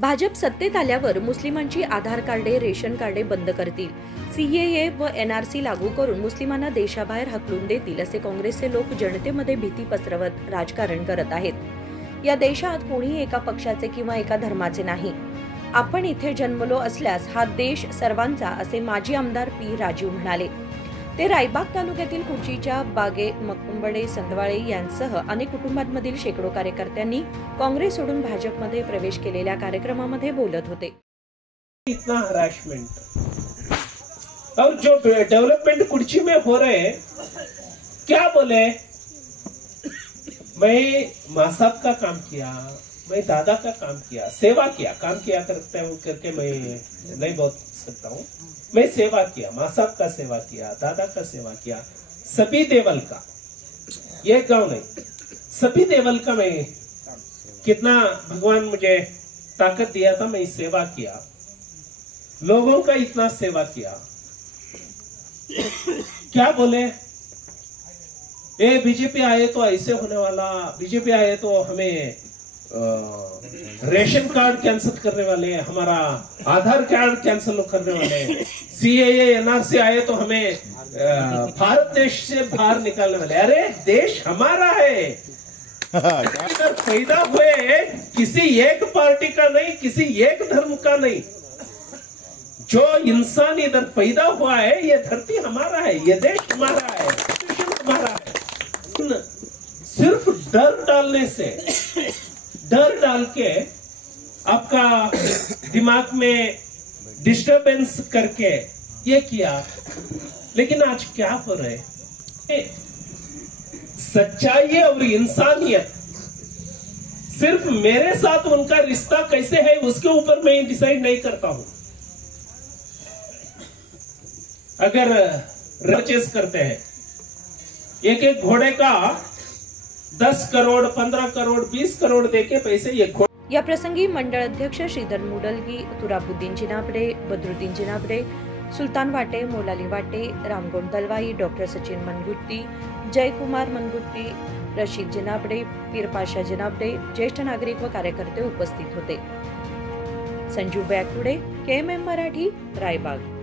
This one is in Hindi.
भाजप सत्तेत आल्यावर मुस्लिमांची आधार कार्डे, रेशन कार्डे बंद करतील. सीएए व एनआरसी लागू करून मुस्लिमांना देशाबाहेर हकलून देतील असे काँग्रेसचे लोक जनतेमध्ये भीती पसरवत राजकारण करत आहेत. या देशात कोणीही एका पक्षाचे किंवा एका धर्माचे नाही. आपण इथे जन्मलो असल्यास हा देश सर्वांचा, असे माजी आमदार पी. राजीव म्हणाले. ते रायबाग तालुक्यातील कुर्चीच्या बागे, मकुंबडे, संदवाळे यांसह अनेक कुटुंबांमधील शेकडो कार्यकर्त्यांनी काँग्रेस सोडून भाजपमध्ये प्रवेश केलेल्या कार्यक्रमामध्ये बोलत होते. इतना हरासमेंट और जो डेवलपमेंट कुर्ची में हो रहे हैं, क्या बोले, मैं माँ साहब का काम किया, मैं दादा का काम किया, सेवा किया, काम किया करके मैं नहीं बोल सकता हूँ. मैं सेवा किया, माँ साहब का सेवा किया, दादा का सेवा किया, सभी देवल का, ये गांव नहीं, सभी देवल का मैं कितना भगवान मुझे ताकत दिया था, मैं सेवा किया, लोगों का इतना सेवा किया. क्या बोले, ये बीजेपी आए तो ऐसे होने वाला, बीजेपी आए तो हमें रेशन कार्ड कैंसिल करने वाले, हमारा आधार कार्ड कैंसिल करने वाले, सीएए एनआरसी आए तो हमें भारत देश से बाहर निकालने वाले. अरे देश हमारा है. इधर पैदा हुए किसी एक पार्टी का नहीं, किसी एक धर्म का नहीं. जो इंसान इधर पैदा हुआ है, ये धरती हमारा है, ये देश हमारा है, हमारा है. सिर्फ डर डालने से, डर डाल के आपका दिमाग में डिस्टरबेंस करके ये किया. लेकिन आज क्या हो रहा है, सच्चाई और इंसानियत, सिर्फ मेरे साथ उनका रिश्ता कैसे है उसके ऊपर मैं डिसाइड नहीं करता हूं. अगर परचेज करते हैं, एक एक घोड़े का 10 करोड़, 15 करोड़, 20 करोड़ देके पैसे ये. या प्रसंगी मंडळ अध्यक्ष श्रीधर मुडलगी, तुराबुद्दीन जिनाबडे, बद्रुद्दीन जिनाबडे, सुलतान वाटे, मोलाली वाटे, रामगोंड दलवाई, डॉक्टर सचिन मनगुट्टी, जयकुमार मनगुट्टी, रशीद जिनाबडे, पीरपाशा जिनाबडे, ज्येष्ठ नागरिक व कार्यकर्ते उपस्थित होते. संजू बॅकटुडे, KMM मराठी, रायबाग.